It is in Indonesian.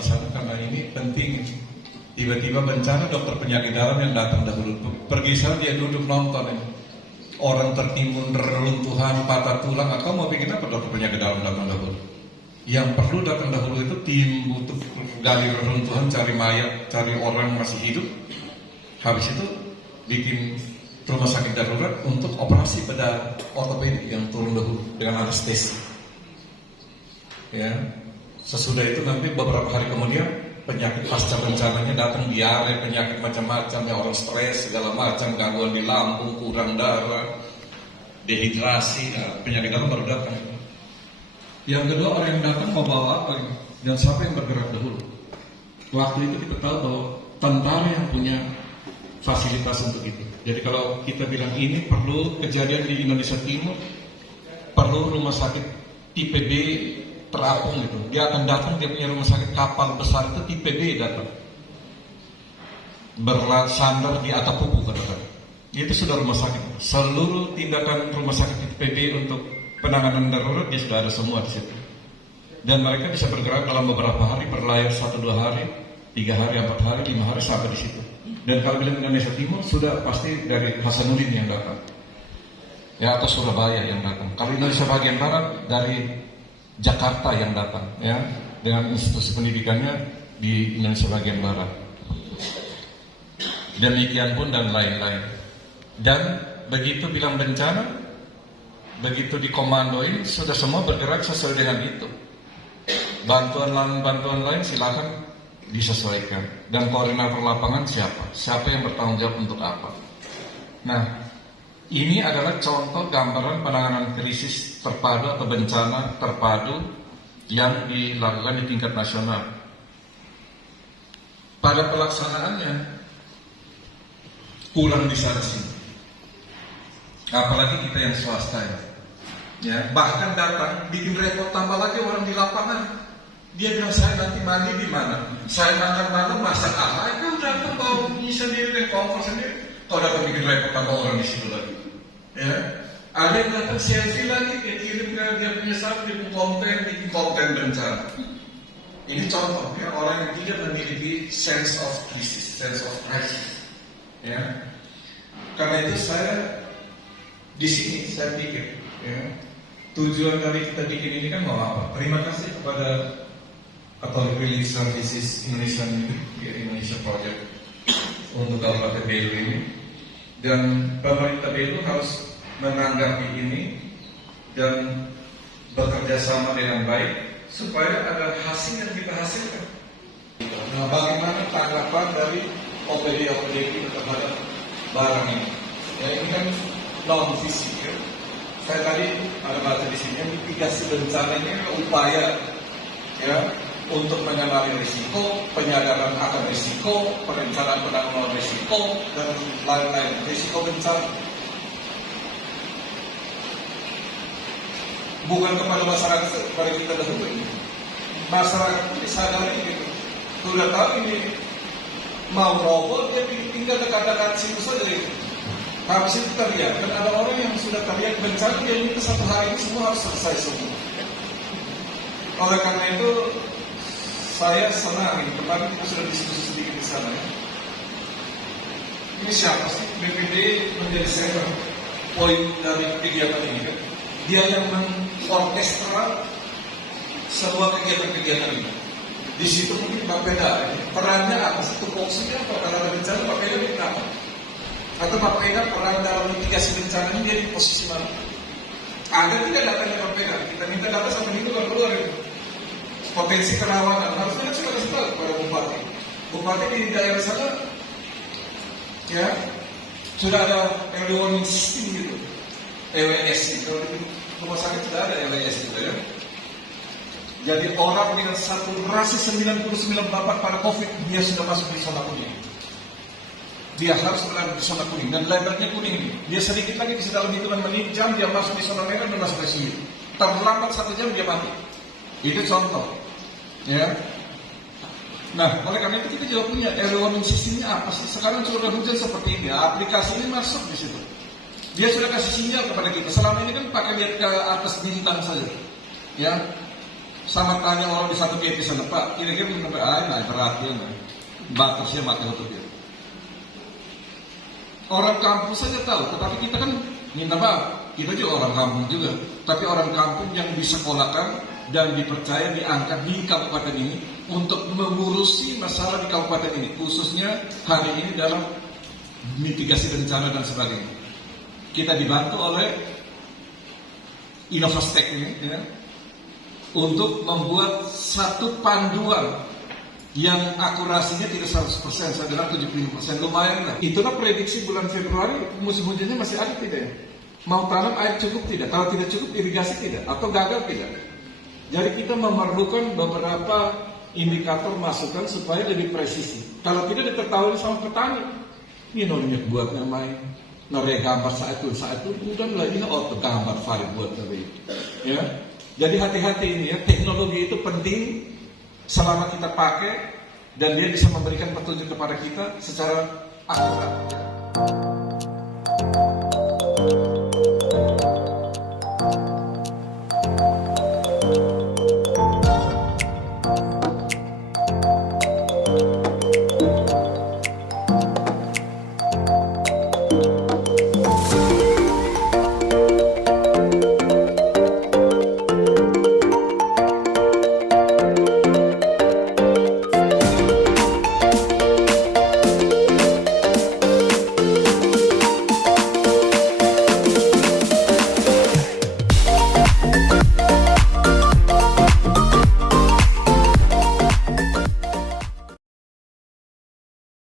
di sana karena ini penting. Tiba-tiba bencana dokter penyakit dalam yang datang dahulu. Pergi sana dia duduk nonton ini. Orang tertimbun reruntuhan, patah tulang. Atau mau bikin apa dokter penyakit dalam datang dahulu? Yang perlu datang dahulu itu tim untuk gali reruntuhan, cari mayat, cari orang masih hidup. Habis itu bikin rumah sakit darurat untuk operasi pada ortopedik yang turun dahulu dengan anestesi. Ya, sesudah itu nanti beberapa hari kemudian penyakit pasca bencananya datang, diare, penyakit macam-macam, ya orang stres segala macam, gangguan di lambung, kurang darah, dehidrasi, ya, penyakit dalam baru datang. Yang kedua, orang yang datang mau bawa apa? Dan siapa yang bergerak dahulu? Waktu itu kita tahu bahwa tentara yang punya fasilitas untuk itu. Jadi kalau kita bilang ini perlu kejadian di Indonesia Timur, perlu rumah sakit tipe B terapung gitu. Dia akan datang, dia punya rumah sakit kapal besar itu tipe B datang. Bersandar di atap pupu katakan. Itu sudah rumah sakit. Seluruh tindakan rumah sakit tipe B untuk penanganan darurat dia sudah ada semua di situ. Dan mereka bisa bergerak dalam beberapa hari, berlayar 1-2 hari, 3 hari, 4 hari, 5 hari sampai di situ. Dan kalau bilang Indonesia Timur sudah pasti dari Hasanuddin yang datang. Ya, atau Surabaya yang datang. Kalau Indonesia bagian barat dari Jakarta yang datang, ya, dengan institusi pendidikannya di Indonesia bagian barat. Demikian pun dan lain-lain. Dan begitu bilang bencana, begitu dikomandoin, sudah semua bergerak sesuai dengan itu. Bantuan lain silakan disesuaikan. Dan koordinator lapangan siapa? Siapa yang bertanggung jawab untuk apa? Nah, ini adalah contoh gambaran penanganan krisis terpadu atau bencana terpadu yang dilakukan di tingkat nasional. Pada pelaksanaannya kurang di sana sini. Apalagi kita yang swasta ya. Bahkan datang bikin repot tambah lagi orang di lapangan. Dia bilang saya nanti mandi di mana? Saya makan malam masak apa? Itu datang bawa mie sendiri dan kompor sendiri. Kau datang bikin repot tambah orang di situ lagi. Ya, ada yang datang selfie lagi, dia kirim ke dia punya sahabat, dia bikin konten bencana. Ini contoh ya, orang yang tidak memiliki sense of crisis. Ya, karena itu saya di sini saya pikir, ya, tujuan dari kita bikin ini kan mau apa? Terima kasih kepada Catholic Relief Services Indonesia Project untuk Kabupaten Belu ini. Dan pemerintah Belu harus menanggapi ini dan bekerja sama dengan baik supaya ada hasil yang kita hasilkan. Nah, bagaimana tanggapan dari OPD terhadap barang ini? Ya, ini kan non fisik. Ya. Saya tadi ada baca di sini mitigasi bencana ini upaya ya untuk mengenali risiko, penyadaran akan risiko, perencanaan penanggulangan risiko, dan lain-lain. Risiko bencana. Bukan kepada masyarakat, kepada kita dahulu ini. Masyarakat itu disadari gitu. Sudah tahu ini mau roboh, dia tinggal dekat-dekat situ saja gitu. Habis itu terlihat, dan ada orang yang sudah terlihat bencana, dia minta 1 hari ini semua harus selesai semua. Oleh karena itu, saya senang, kemarin kita sudah diskusi sedikit di sana. Ya. Ini siapa sih? BPD menjadi center poin dari kegiatan ini kan? Dia yang mengorkestra semua kegiatan-kegiatan ini. Di situ mungkin Bapeda, perannya apa? Tupoksinya apa? Kalau ada bencana, Bapeda ini apa? Atau Bapeda peran dalam mitigasi bencana ini dia di posisi mana? Ada tidak datanya Bapeda? Kita minta data sampai itu kan keluar itu. Potensi kerawanan harusnya kan sudah kasih tahu kepada bupati. Bupati di daerah sana ya sudah ada early warning system gitu, EWS itu. Kalau di rumah sakit sudah ada EWS itu ya. Jadi orang dengan saturasi 99 bapak pada COVID dia sudah masuk di zona kuning. Dia harus berada di zona kuning dan labelnya kuning. Dia sedikit lagi bisa dalam hitungan menit jam dia masuk di zona merah dan masuk ke sini. Terlambat 1 jam dia mati. Itu contoh. Ya. Nah, oleh karena itu kita juga punya early warning systemnya apa sih? Sekarang sudah hujan seperti ini, aplikasi ini masuk di situ. Dia sudah kasih sinyal kepada kita. Selama ini kan pakai lihat ke atas bintang saja. Ya. sama tanya orang di satu PT sana, Pak, kira-kira sampai nah perhatian, batasnya mati untuk dia. Orang kampus saja tahu, tetapi kita kan minta maaf, kita juga orang kampung juga. Tapi orang kampung yang disekolahkan dan dipercaya diangkat di kabupaten ini untuk mengurusi masalah di kabupaten ini, khususnya hari ini dalam mitigasi bencana dan sebagainya. Kita dibantu oleh Inovastek ini, ya, untuk membuat satu panduan yang akurasinya tidak 100%, saya bilang 75%, lumayan lah. Itulah prediksi bulan Februari, musim hujannya masih ada tidak ya? Mau tanam air cukup tidak? Kalau tidak cukup, irigasi tidak? Atau gagal tidak? Jadi kita memerlukan beberapa indikator masukan supaya lebih presisi. Kalau tidak diketahui sama petani, ini nolnya buat namanya, nolnya gambar saat itu, bukan lagi auto gambar farid buat tadi. Ya, jadi hati-hati ini ya, teknologi itu penting selama kita pakai dan dia bisa memberikan petunjuk kepada kita secara akurat.